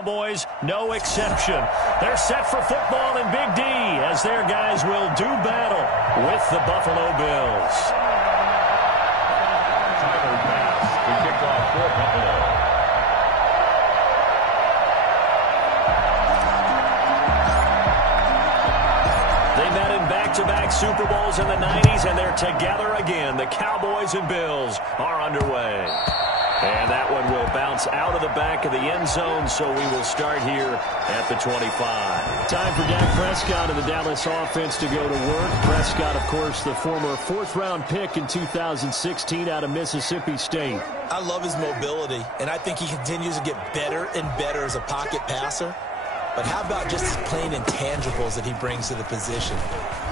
Cowboys, no exception. They're set for football in Big D as their guys will do battle with the Buffalo Bills. Tyler pass to kick off for Buffalo. They met in back-to-back Super Bowls in the 90s, and they're together again. The Cowboys and Bills are underway. And that one will bounce out of the back of the end zone, so we will start here at the 25. Time for Dak Prescott and the Dallas offense to go to work. Prescott, of course, the former fourth-round pick in 2016 out of Mississippi State. I love his mobility, and I think he continues to get better and better as a pocket passer. But how about just his plain intangibles that he brings to the position?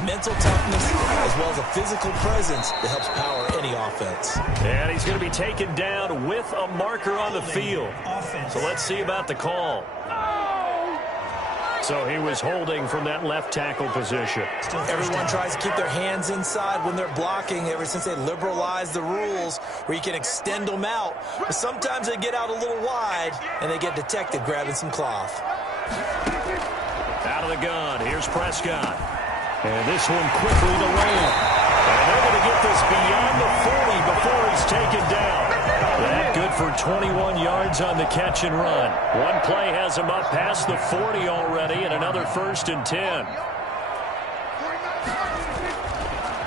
Mental toughness as well as a physical presence that helps power any offense. And he's going to be taken down with a marker on the field. So let's see about the call. So he was holding from that left tackle position. Everyone tries to keep their hands inside when they're blocking ever since they liberalized the rules where you can extend them out. But sometimes they get out a little wide and they get detected grabbing some cloth. Out of the gun, here's Prescott. And this one quickly to land. And they're going to get this beyond the 40 before he's taken down. That good for 21 yards on the catch and run. One play has him up past the 40 already, and another 1st and 10.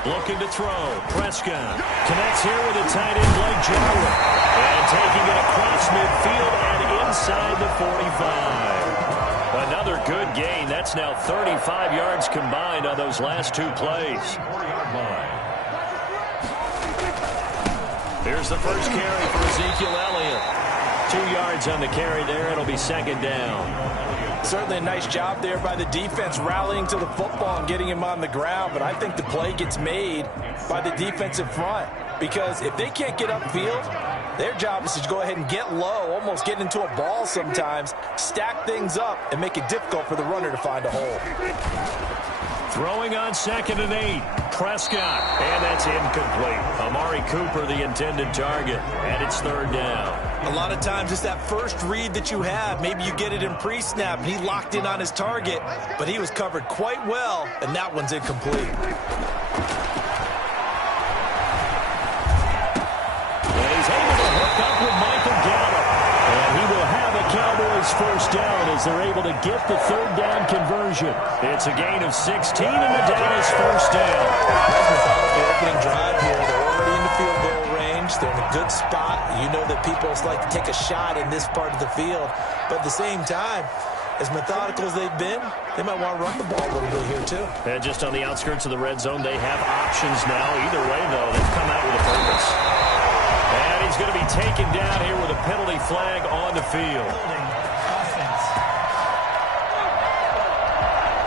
Looking to throw. Prescott connects here with a tight end, Blake Jarwin. And taking it across midfield and inside the 45. Another good gain. That's now 35 yards combined on those last two plays. Here's the first carry for Ezekiel Elliott. 2 yards on the carry there. It'll be 2nd down. Certainly a nice job there by the defense rallying to the football and getting him on the ground. But I think the play gets made by the defensive front. Because if they can't get upfield, their job is to go ahead and get low, almost get into a ball sometimes, stack things up, and make it difficult for the runner to find a hole. Throwing on 2nd and 8. Prescott, and that's incomplete. Amari Cooper, the intended target, and it's 3rd down. A lot of times it's that first read that you have. Maybe you get it in pre-snap, and he locked in on his target, but he was covered quite well, and that one's incomplete. Cowboys first down as they're able to get the 3rd down conversion. It's a gain of 16 and the Dallas first down. The opening drive here, they're already in the field goal range. They're in a good spot. You know that people like to take a shot in this part of the field. But at the same time, as methodical as they've been, they might want to run the ball a little bit here too. And just on the outskirts of the red zone, they have options now. Either way, though, they've come out with a purpose. And he's going to be taken down here with a penalty flag on the field.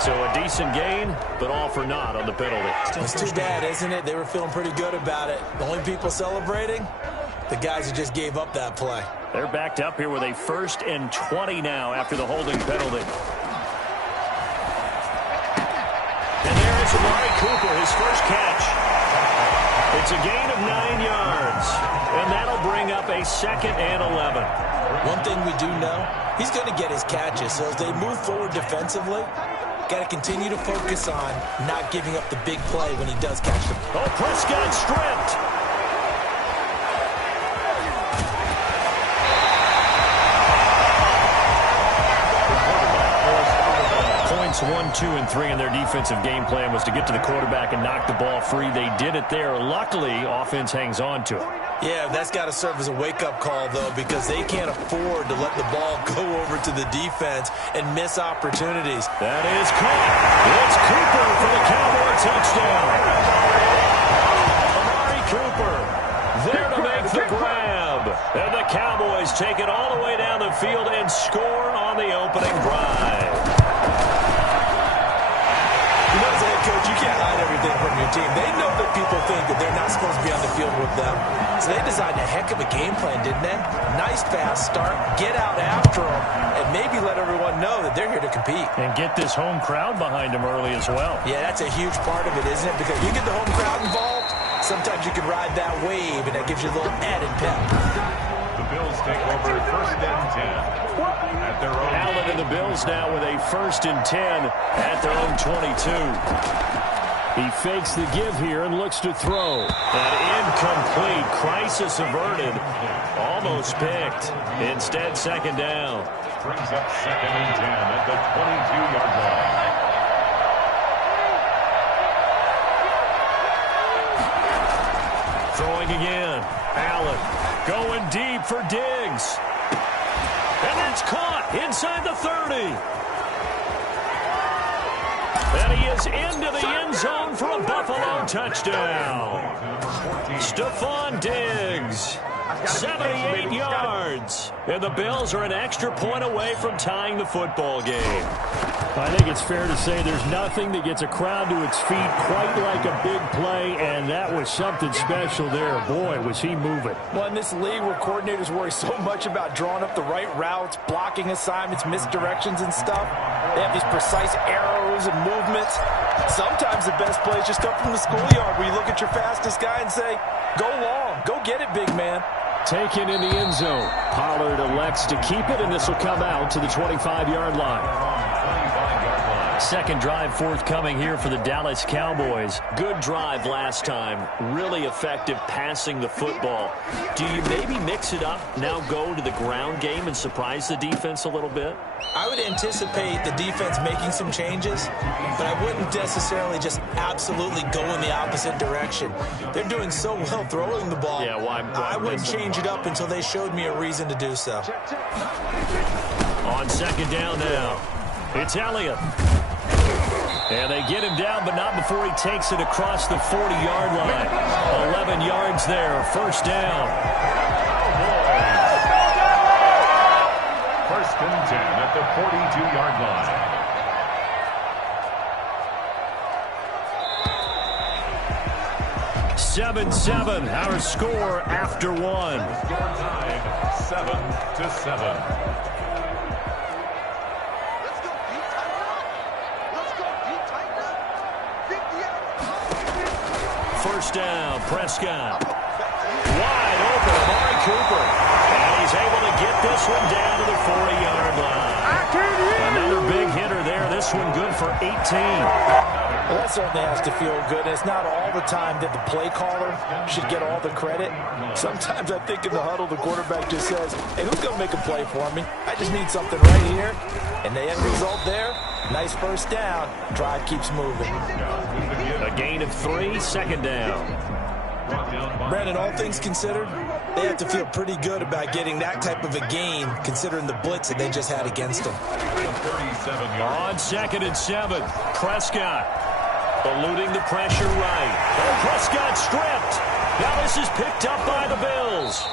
So a decent gain, but all for naught on the penalty. It's too bad, isn't it? They were feeling pretty good about it. The only people celebrating, the guys who just gave up that play. They're backed up here with a 1st and 20 now after the holding penalty. And there is Amari Cooper, his first catch. It's a gain of 9 yards, and that'll bring up a 2nd and 11. One thing we do know, he's going to get his catches. So as they move forward defensively, got to continue to focus on not giving up the big play when he does catch them. Oh, Prescott stripped. Points 1, 2, and 3 in their defensive game plan was to get to the quarterback and knock the ball free. They did it there. Luckily, offense hangs on to it. Yeah, that's got to serve as a wake-up call, though, because they can't afford to let the ball go over to the defense and miss opportunities. That is caught. It's Cooper for the Cowboy touchdown. Amari Cooper there to make the grab. And the Cowboys take it all the way down the field and score on the opening drive. You know, as a head coach, you can't hide everything from your team. They know that people think that they're not supposed to be on the field with them. So they designed a heck of a game plan, didn't they? Nice fast start, get out after them, and maybe let everyone know that they're here to compete. And get this home crowd behind them early as well. Yeah, that's a huge part of it, isn't it? Because you get the home crowd involved, sometimes you can ride that wave, and that gives you a little added pep. The Bills take over 1st and 10. at their own. Allen and the Bills now with a 1st and 10 at their own 22. He fakes the give here and looks to throw. An incomplete. Crisis averted. Almost picked. Instead, 2nd down. Brings up 2nd and 10 at the 22-yard line. Throwing again. Allen going deep for Diggs. And that's caught inside the 30. And he is into the end zone for a Buffalo touchdown. Stephon Diggs, 78 yards. And the Bills are an extra point away from tying the football game. I think it's fair to say there's nothing that gets a crowd to its feet quite like a big play, and that was something special there. Boy, was he moving. Well, in this league where coordinators worry so much about drawing up the right routes, blocking assignments, misdirections and stuff, they have these precise arrows and movements. Sometimes the best plays just come from the schoolyard where you look at your fastest guy and say, go long, go get it, big man. Taken in the end zone. Pollard elects to keep it, and this will come out to the 25-yard line. Second drive forthcoming here for the Dallas Cowboys. Good drive last time. Really effective passing the football. Do you maybe mix it up, now go to the ground game and surprise the defense a little bit? I would anticipate the defense making some changes, but I wouldn't necessarily just absolutely go in the opposite direction. They're doing so well throwing the ball. Yeah, why I wouldn't change it up until they showed me a reason to do so. On 2nd down now, it's Elliott. And they get him down, but not before he takes it across the 40-yard line. 11 yards there, 1st down. 1st and 10 at the 42-yard line. 7-7, our score after one. Score time, 7-7. First down, Prescott. Wide open, Amari Cooper. And he's able to get this one down to the 40-yard line. Another big hitter there. This one good for 18. Well, that certainly has to feel good. It's not all the time that the play caller should get all the credit. Sometimes I think in the huddle, the quarterback just says, hey, who's going to make a play for me? I just need something right here. And the end result there, nice 1st down. Drive keeps moving. A gain of 3, 2nd down. Brandon, all things considered, they have to feel pretty good about getting that type of a game, considering the blitz that they just had against them. On 2nd and 7, Prescott eluding the pressure right. Oh, Prescott stripped. Now this is picked up by the Bills.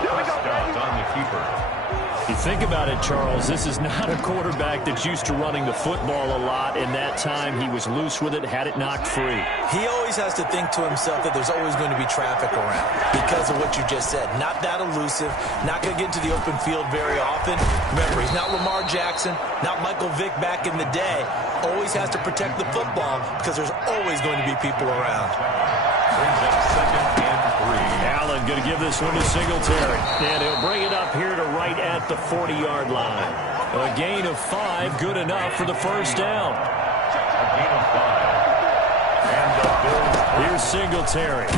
Prescott on the keeper. You think about it, Charles, this is not a quarterback that's used to running the football a lot. In that time, he was loose with it, had it knocked free. He always has to think to himself that there's always going to be traffic around because of what you just said. Not that elusive, not going to get into the open field very often. Remember, he's not Lamar Jackson, not Michael Vick back in the day. Always has to protect the football because there's always going to be people around. Brings up 2nd and 3. Allen going to give this one to Singletary. And he'll bring it up here to right at the 40-yard line. A gain of 5, good enough for the 1st down. A gain of 5. And the Bills. Here's Singletary.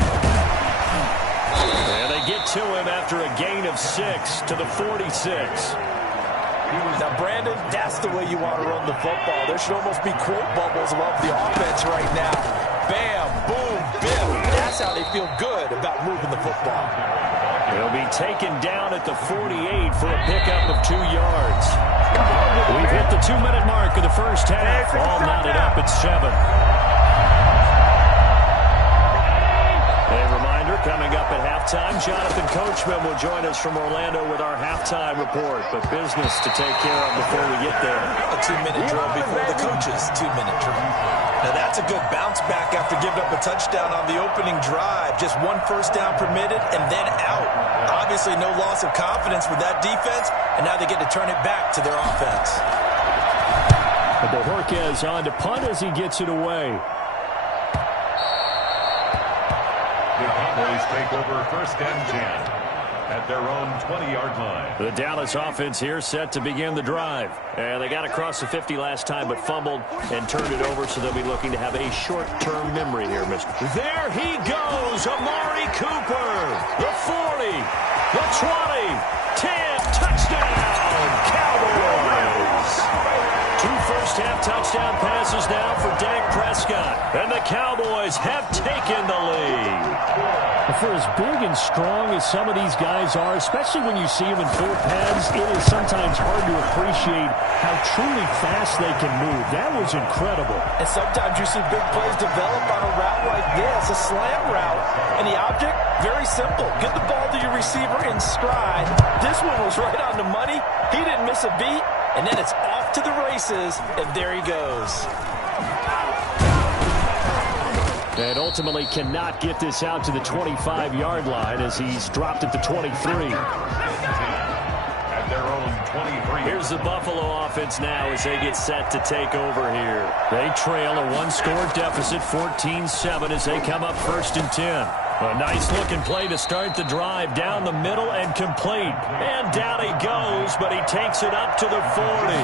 And they get to him after a gain of 6 to the 46. Now, Brandon, that's the way you want to run the football. There should almost be quote bubbles above the offense right now. Bam, boom, bim. That's how they feel good about moving the football. He'll be taken down at the 48 for a pickup of 2 yards. We've hit the 2-minute mark of the 1st half. All knotted up at 7. A reminder, coming up at halftime, Jonathan Coachman will join us from Orlando with our halftime report. But business to take care of before we get there. A 2-minute drill before the coaches' 2-minute drill. Now that's a good bounce back after giving up a touchdown on the opening drive. Just 1 1st down permitted and then out. Obviously no loss of confidence with that defense, and now they get to turn it back to their offense. Bojorquez on to punt as he gets it away. The Cowboys take over 1st and 10 at their own 20-yard line. The Dallas offense here set to begin the drive. And they got across the 50 last time but fumbled and turned it over, so they'll be looking to have a short-term memory here, mister. There he goes, Amari Cooper. The 40, the 20, 10, touchdown, Cowboys. 2 first-half touchdown passes now for Dak Prescott. And the Cowboys have taken the lead. For as big and strong as some of these guys are, especially when you see them in full pads, it is sometimes hard to appreciate how truly fast they can move. That was incredible. And sometimes you see big plays develop on a route like this, a slam route. And the object, very simple. Get the ball to your receiver in stride. This one was right on the money. He didn't miss a beat. And then it's off to the races, and there he goes. And ultimately cannot get this out to the 25-yard line as he's dropped at the 23. At their own 23. Here's the Buffalo offense now as they get set to take over here. They trail a 1-score deficit, 14-7, as they come up 1st and 10. A nice-looking play to start the drive down the middle and complete. And down he goes, but he takes it up to the 40.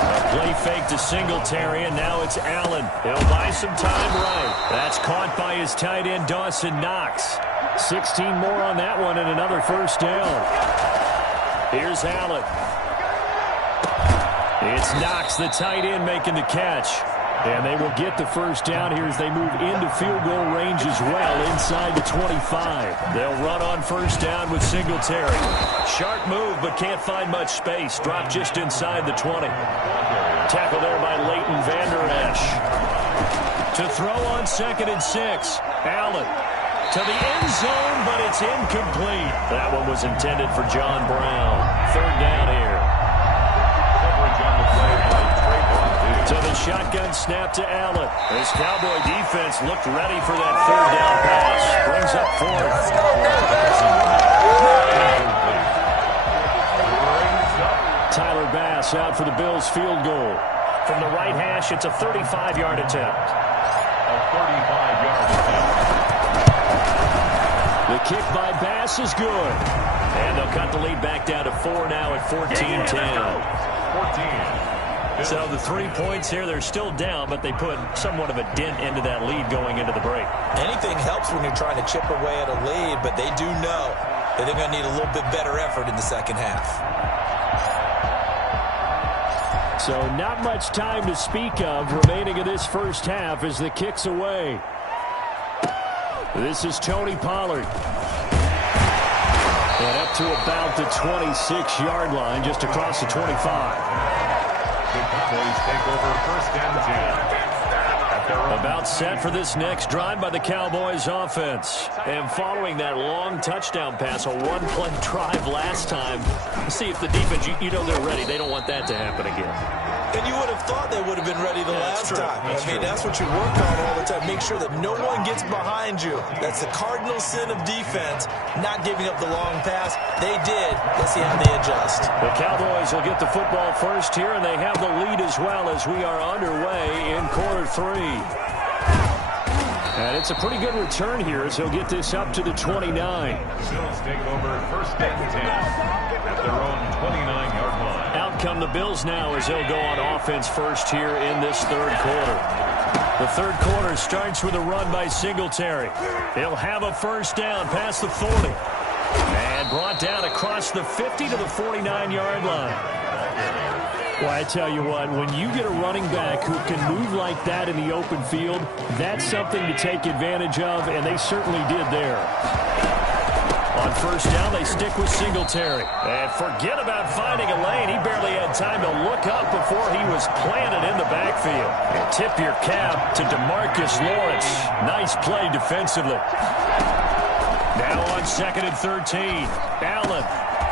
A play fake to Singletary, and now it's Allen. He'll buy some time right. That's caught by his tight end, Dawson Knox. 16 more on that one and another first down. Here's Allen. It's Knox, the tight end, making the catch. And they will get the first down here as they move into field goal range as well inside the 25. They'll run on first down with Singletary. Sharp move, but can't find much space. Drop just inside the 20. Tackle there by Leighton Vander Esch. To throw on 2nd and 6. Allen to the end zone, but it's incomplete. That one was intended for John Brown. 3rd down here. Coverage on the play by Trey Brown. To the shotgun snap to Allen. This Cowboy defense looked ready for that 3rd down pass. Brings up 4th. Tyler Bass out for the Bills field goal. From the right hash, it's a 35-yard attempt. A 35-yard attempt. The kick by Bass is good. And they'll cut the lead back down to 4 now at 14-10. 14. So the 3 points here, they're still down, but they put somewhat of a dent into that lead going into the break. Anything helps when you're trying to chip away at a lead, but they do know that they're going to need a little bit better effort in the second half. So not much time to speak of remaining in this first half as the kick's away. This is Tony Pollard. And up to about the 26-yard line, just across the 25. The Cowboys take over 1st and 10. About set for this next drive by the Cowboys offense. And following that long touchdown pass, a 1-play drive last time, see if the defense, you know they're ready. They don't want that to happen again. And you would have thought they would have been ready the last time. I mean, that's what you work on all the time. Make sure that no one gets behind you. That's the cardinal sin of defense, not giving up the long pass. They did. Let's see how they adjust. The Cowboys will get the football first here, and they have the lead as well as we are underway in quarter 3. And it's a pretty good return here as he'll get this up to the 29. Bills take over 1st and 10 at their own 29-yard line. Out come the Bills now as they'll go on offense first here in this 3rd quarter. The 3rd quarter starts with a run by Singletary. He'll have a first down past the 40. And brought down across the 50 to the 49-yard line. Well, I tell you what, when you get a running back who can move like that in the open field, that's something to take advantage of, and they certainly did there. On first down, they stick with Singletary. And forget about finding a lane. He barely had time to look up before he was planted in the backfield. And tip your cap to DeMarcus Lawrence. Nice play defensively. Now on 2nd and 13, Allen.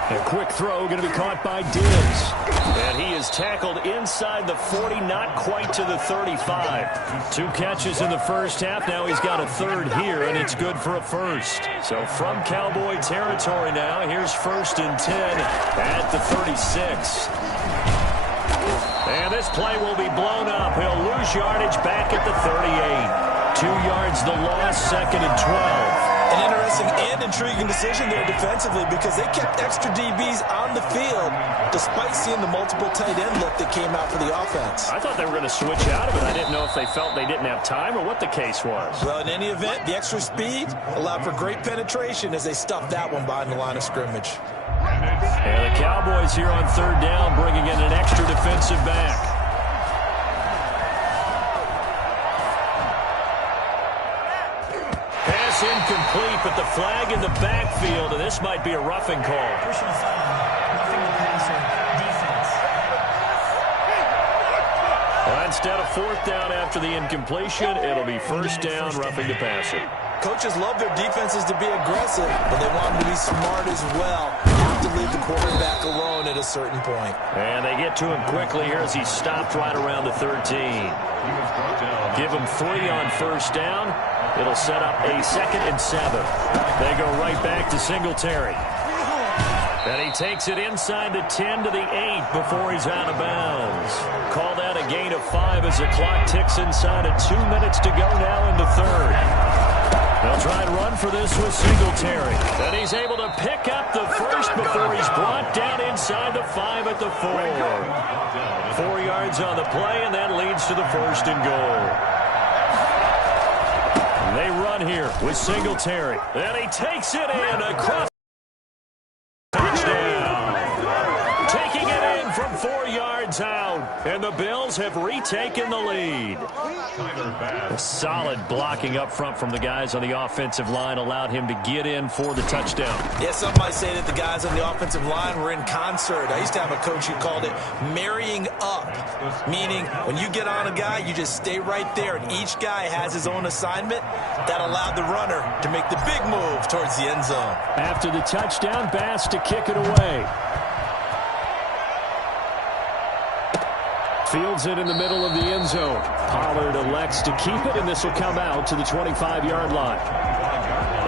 A quick throw going to be caught by Diggs. And he is tackled inside the 40, not quite to the 35. 2 catches in the first half. Now he's got a 3rd here, and it's good for a first. So from Cowboy territory now, here's 1st and 10 at the 36. And this play will be blown up. He'll lose yardage back at the 38. 2 yards the loss, 2nd and 12. An interesting and intriguing decision there defensively because they kept extra DBs on the field despite seeing the multiple tight end look that came out for the offense. I thought they were going to switch out of it. I didn't know if they felt they didn't have time or what the case was. Well, in any event, the extra speed allowed for great penetration as they stuffed that one behind the line of scrimmage. And the Cowboys here on third down bringing in an extra defensive back. Pass incomplete, but the flag in the backfield, and this might be a roughing call. Personal foul, roughing the passer, defense. Well, instead of fourth down after the incompletion, it'll be first down, roughing the passer. Coaches love their defenses to be aggressive, but they want them to be smart as well. Have to leave the quarterback alone at a certain point. And they get to him quickly here as he stopped right around the 13. Give him 3 on first down. It'll set up a 2nd and 7. They go right back to Singletary. And he takes it inside the 10 to the 8 before he's out of bounds. Call that a gain of 5 as the clock ticks inside of 2 minutes to go now in the third. They'll try and run for this with Singletary. And he's able to pick up the first before he's brought down inside the 5 at the 4. 4 yards on the play, and that leads to the 1st and goal. They run here with Singletary. And he takes it in across. Touchdown. Taking it in from 4 yards out. And the Bills have retaken the lead. A solid blocking up front from the guys on the offensive line allowed him to get in for the touchdown. Yeah, some might say that the guys on the offensive line were in concert. I used to have a coach who called it marrying up, meaning when you get on a guy, you just stay right there, and each guy has his own assignment. That allowed the runner to make the big move towards the end zone. After the touchdown, Bass to kick it away. Fields it in the middle of the end zone. Pollard elects to keep it, and this will come out to the 25-yard line.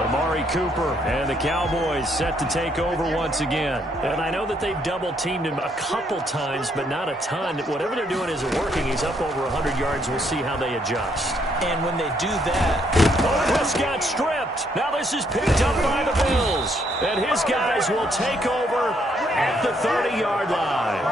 Amari Cooper and the Cowboys set to take over once again. And I know that they've double-teamed him a couple times, but not a ton. Whatever they're doing isn't working. He's up over 100 yards. We'll see how they adjust. And when they do that... Prescott stripped. Now this is picked up by the Bills. And his guys will take over at the 30-yard line.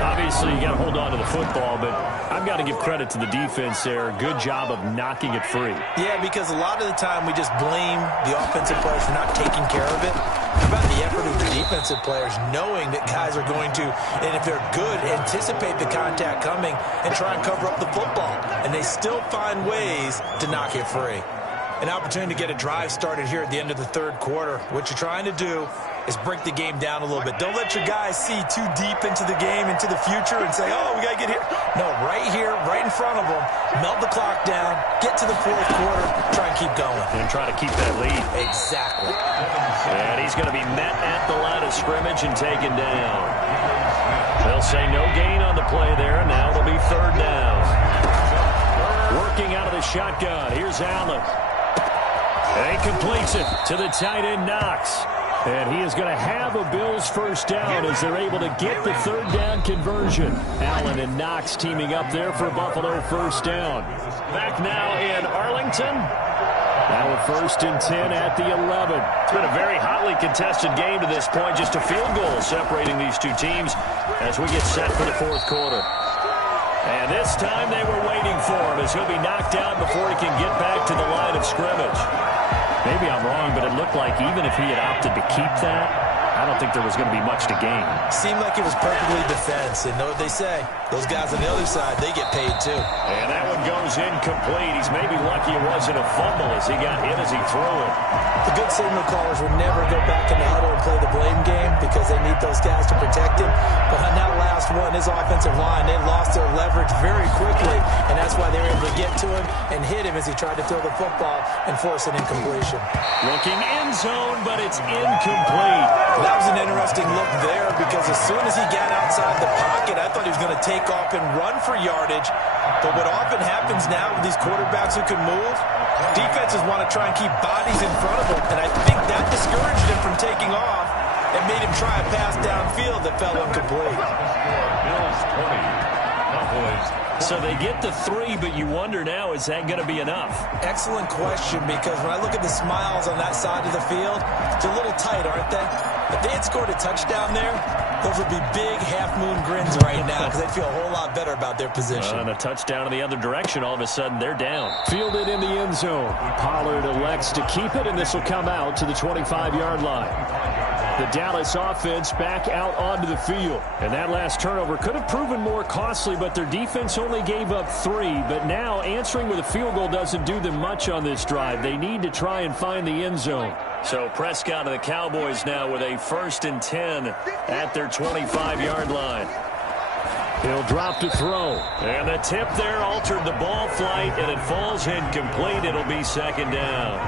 Obviously, you got to hold on to the football, but I've got to give credit to the defense there. Good job of knocking it free. Yeah, because a lot of the time we just blame the offensive players for not taking care of it. How about the effort of the defensive players knowing that guys are going to, and if they're good, anticipate the contact coming and try and cover up the football. And they still find ways to knock it free. An opportunity to get a drive started here at the end of the third quarter. What you're trying to do is break the game down a little bit. Don't let your guys see too deep into the game, into the future, and say, oh, we got to get here. No, right here, right in front of them, melt the clock down, get to the fourth quarter, try and keep going. And try to keep that lead. Exactly. And he's going to be met at the line of scrimmage and taken down. They'll say no gain on the play there, and now it'll be third down. Working out of the shotgun, here's Allen. And he completes it to the tight end, Knox. And he is going to have a Bills first down as they're able to get the third down conversion. Allen and Knox teaming up there for Buffalo first down. Back now in Arlington. Now a 1st and 10 at the 11. It's been a very hotly contested game to this point. Just a field goal separating these two teams as we get set for the fourth quarter. And this time they were waiting for him as he'll be knocked out before he can get back to the line of scrimmage. Maybe I'm wrong, but it looked like even if he had opted to keep that, I don't think there was going to be much to gain. Seemed like it was perfectly defense. And know what they say? Those guys on the other side, they get paid too. And that one goes incomplete. He's maybe lucky it wasn't a fumble as he got hit as he threw it. The good signal callers would never go back in the huddle and play the blame game because they need those guys to protect him. But on that last one, his offensive line, they lost their leverage very quickly. And that's why they were able to get to him and hit him as he tried to throw the football and force an incompletion. Looking end zone, but it's incomplete. That was an interesting look there because as soon as he got outside the pocket, I thought he was going to take off and run for yardage. But what often happens now with these quarterbacks who can move, defenses want to try and keep bodies in front of them. And I think that discouraged him from taking off and made him try a pass downfield that fell incomplete. Bills 20, Cowboys So they get the 3, but you wonder now, is that going to be enough? Excellent question, because when I look at the smiles on that side of the field, it's a little tight, aren't they? If they had scored a touchdown there, those would be big half-moon grins right now because they'd feel a whole lot better about their position. And a touchdown in the other direction, all of a sudden they're down. Fielded in the end zone. Pollard elects to keep it, and this will come out to the 25-yard line. The Dallas offense back out onto the field. And that last turnover could have proven more costly, but their defense only gave up 3. But now answering with a field goal doesn't do them much on this drive. They need to try and find the end zone. So Prescott and the Cowboys now with a 1st and 10 at their 25-yard line. He'll drop to throw. And the tip there altered the ball flight, and it falls incomplete. It'll be 2nd down.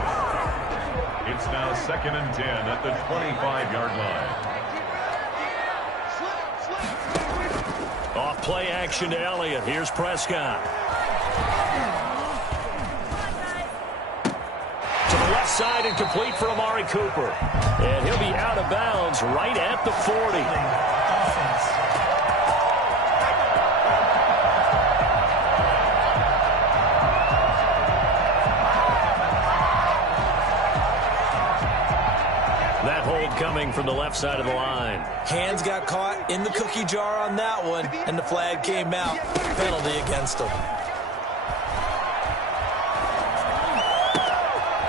It's now 2nd and 10 at the 25-yard line. Off play action to Elliott. Here's Prescott. To the left side and complete for Amari Cooper. And he'll be out of bounds right at the 40. That hold coming from the left side of the line. Hands got caught in the cookie jar on that one, and the flag came out. Penalty against him.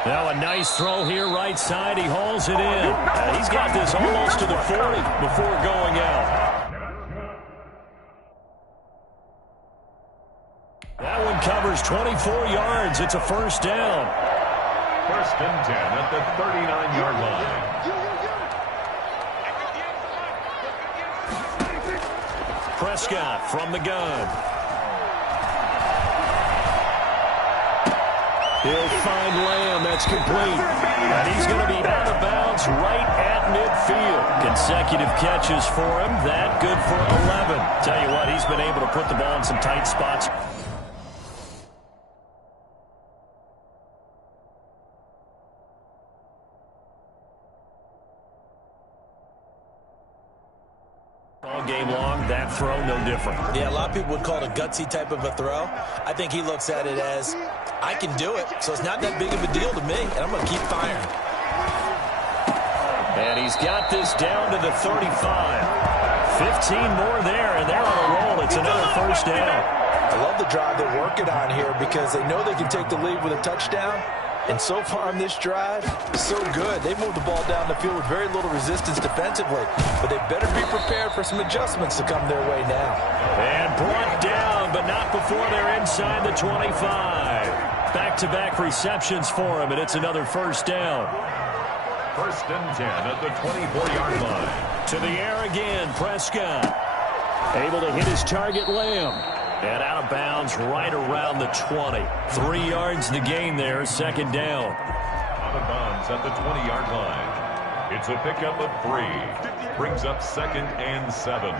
Now a nice throw here right side. He hauls it in. He's got this almost to the 40 before going out. That one covers 24 yards. It's a 1st down. 1st and 10 at the 39-yard line. Prescott from the gun. He'll find Lamb. That's complete. And he's going to be out of bounds right at midfield. Consecutive catches for him. That good for 11. Tell you what, he's been able to put the ball in some tight spots. All game long, that throw no different. Yeah, a lot of people would call it a gutsy type of a throw. I think he looks at it as, I can do it, so it's not that big of a deal to me, and I'm going to keep firing. And he's got this down to the 35. 15 more there, and they're on a roll. It's another 1st down. I love the drive they're working on here because they know they can take the lead with a touchdown. And so far on this drive, so good. They moved the ball down the field with very little resistance defensively. But they better be prepared for some adjustments to come their way now. And brought down, but not before they're inside the 25. Back-to-back receptions for him, and it's another 1st down. 1st and 10 at the 24-yard line. To the air again, Prescott. Able to hit his target, Lamb. And out of bounds right around the 20. 3 yards to gain there, 2nd down. Out of bounds at the 20-yard line. It's a pickup of 3. Brings up 2nd and 7.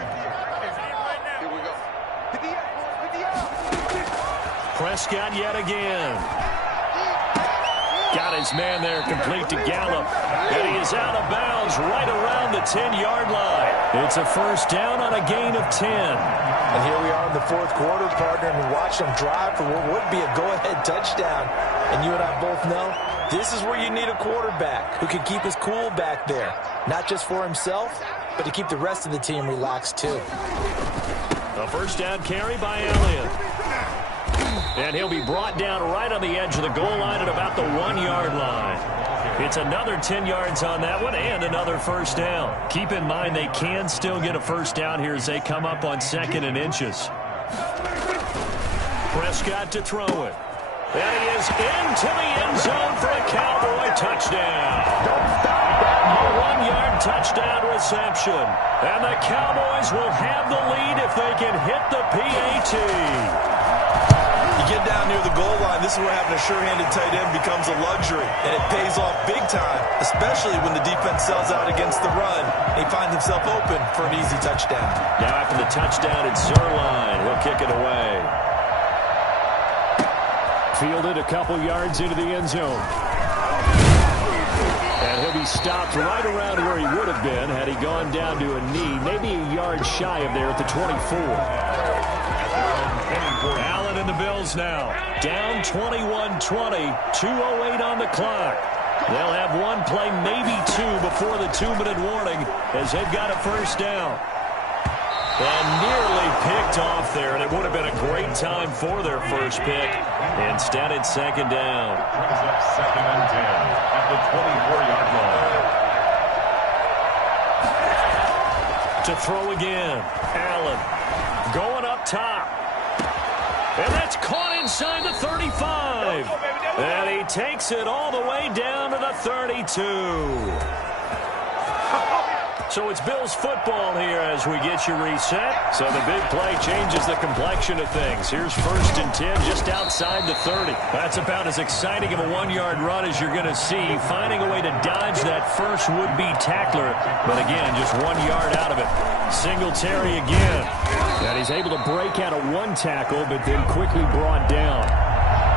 Prescott yet again. Got his man there complete to Gallup. And he is out of bounds right around the 10-yard line. It's a 1st down on a gain of 10. And here we are in the 4th quarter, partner, and we watch them drive for what would be a go-ahead touchdown. And you and I both know this is where you need a quarterback who can keep his cool back there. Not just for himself, but to keep the rest of the team relaxed too. A 1st down carry by Elliott. And he'll be brought down right on the edge of the goal line at about the 1-yard line. It's another 10 yards on that one and another 1st down. Keep in mind they can still get a 1st down here as they come up on 2nd and inches. Prescott to throw it. And he is into the end zone for a Cowboy touchdown. A 1-yard touchdown reception. And the Cowboys will have the lead if they can hit the PAT. Get down near the goal line, this is where having a sure-handed tight end becomes a luxury, and it pays off big time, especially when the defense sells out against the run. He finds himself open for an easy touchdown. Now after the touchdown, it's Zerline. He'll kick it away. Fielded a couple yards into the end zone. And he'll be stopped right around where he would have been had he gone down to a knee, maybe a yard shy of there at the 24. Allen and the Bills now down 21-20, 2:08 on the clock. They'll have one play, maybe two, before the 2-minute warning as they've got a first down. And nearly picked off there, and it would have been a great time for their first pick. Instead, it's second down. Brings up 2nd and 10 at the 24-yard line. To throw again. Allen going up top. And that's caught inside the 35. And he takes it all the way down to the 32. So it's Bills football here as we get you reset. So the big play changes the complexion of things. Here's 1st and 10 just outside the 30. That's about as exciting of a 1-yard run as you're going to see. Finding a way to dodge that first would-be tackler. But again, just 1 yard out of it. Singletary again. And he's able to break out of one tackle, but then quickly brought down.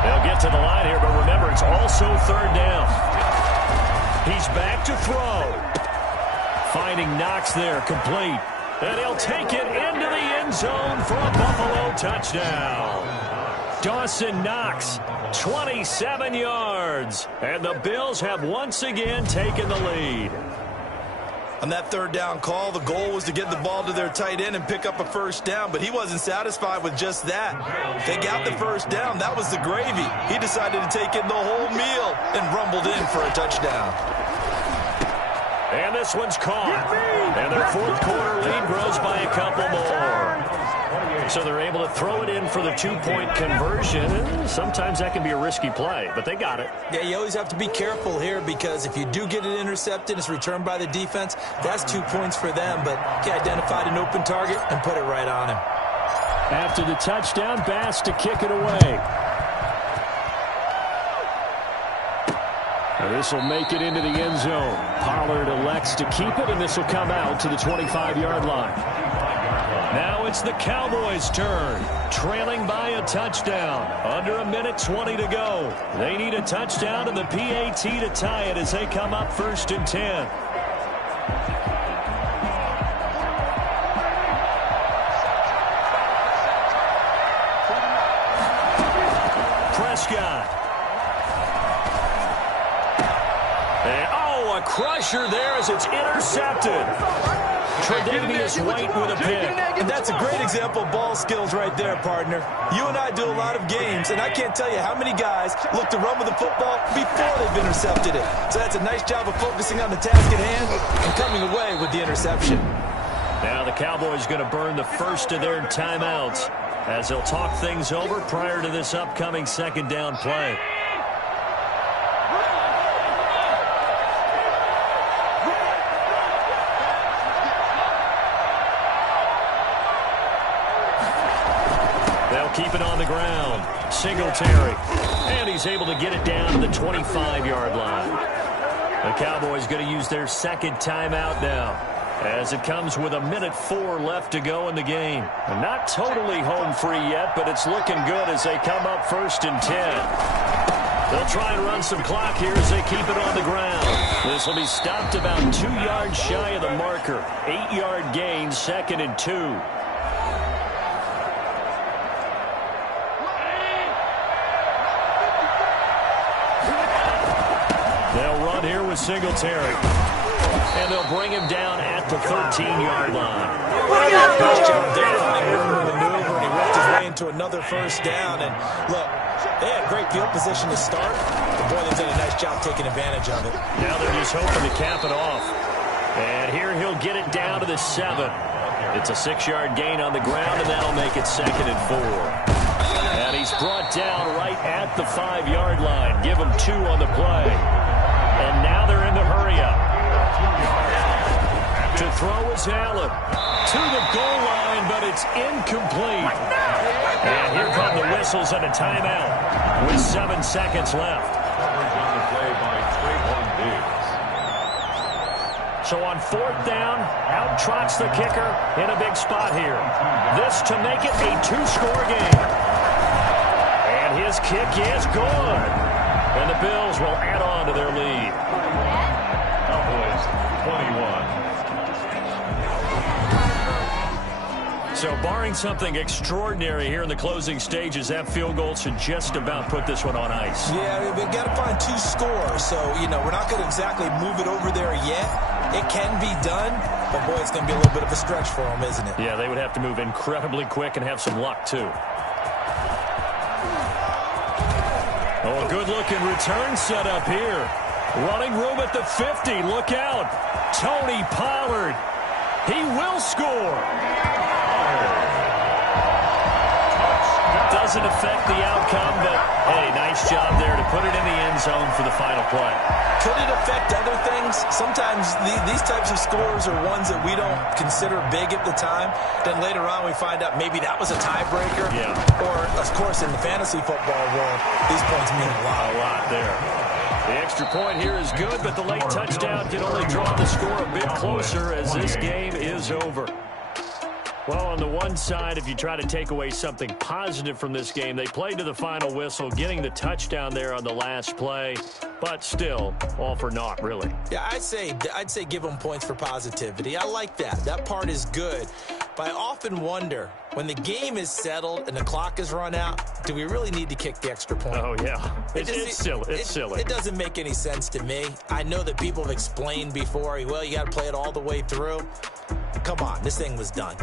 They'll get to the line here, but remember, it's also 3rd down. He's back to throw. Finding Knox there, complete. And he'll take it into the end zone for a Buffalo touchdown. Dawson Knox, 27 yards. And the Bills have once again taken the lead. On that 3rd down call, the goal was to get the ball to their tight end and pick up a first down, but he wasn't satisfied with just that. They got the first down. That was the gravy. He decided to take in the whole meal and rumbled in for a touchdown. And this one's caught. And their 4th quarter lead grows by a couple more. So they're able to throw it in for the 2-point conversion. Sometimes that can be a risky play, but they got it. Yeah, you always have to be careful here because if you do get it intercepted, it's returned by the defense. That's 2 points for them, but he identified an open target and put it right on him. After the touchdown, Bass to kick it away. Now this will make it into the end zone. Pollard elects to keep it, and this will come out to the 25-yard line. Now it's the Cowboys' turn, trailing by a touchdown. Under 1:20 to go. They need a touchdown and the PAT to tie it as they come up 1st and 10. Prescott. And, oh, a crusher there as it's intercepted. Tre'Davious White with a pick. And that's a great example of ball skills right there, partner. You and I do a lot of games, and I can't tell you how many guys look to run with the football before they've intercepted it. So that's a nice job of focusing on the task at hand and coming away with the interception. Now the Cowboys going to burn the first of their timeouts as they'll talk things over prior to this upcoming 2nd down play. Keep it on the ground. Singletary. And he's able to get it down to the 25-yard line. The Cowboys going to use their 2nd timeout now as it comes with 1:04 left to go in the game. And not totally home free yet, but it's looking good as they come up 1st and 10. They'll try and run some clock here as they keep it on the ground. This will be stopped about 2 yards shy of the marker. 8-yard gain, 2nd and 2. Here with Singletary. And they'll bring him down at the 13-yard line. Nice job there finding room to maneuver, and he worked his way into another first down. And look, they had great field position to start. The boy, they've done a nice job taking advantage of it. Now they're just hoping to cap it off. And here he'll get it down to the 7. It's a 6-yard gain on the ground, and that'll make it 2nd and 4. And he's brought down right at the 5-yard line. Give him 2 on the play. And now they're in the hurry-up. To throw is Allen. To the goal line, but it's incomplete. And here come the whistles and a timeout with 7 seconds left. So on 4th down, out trots the kicker in a big spot here. This to make it a 2-score game. And his kick is good. And the Bills will add on to their lead. Cowboys 21. So barring something extraordinary here in the closing stages, that field goal should just about put this one on ice. Yeah, we've got to find 2 scores. So, we're not going to exactly move it over there yet. It can be done, but, boy, it's going to be a little bit of a stretch for them, isn't it? Yeah, they would have to move incredibly quick and have some luck, too. Oh, good-looking return set up here. Running room at the 50. Look out. Tony Pollard. He will score. Doesn't affect the outcome, but, hey, nice job there to put it in the end zone for the final play. Could it affect other things? Sometimes these types of scores are ones that we don't consider big at the time. Then later on we find out maybe that was a tiebreaker. Yeah. Or, of course, in the fantasy football world, these points mean a lot. A lot there. The extra point here is good, but the late touchdown can only draw the score a bit closer as this game is over. Well, on the one side, if you try to take away something positive from this game, they played to the final whistle, getting the touchdown there on the last play, but still, all for naught, really. Yeah, I'd say give them points for positivity. I like that. That part is good. But I often wonder, when the game is settled and the clock is run out, do we really need to kick the extra point? Oh, yeah. It's silly. It's silly. It doesn't make any sense to me. I know that people have explained before, well, you got to play it all the way through. Come on, this thing was done.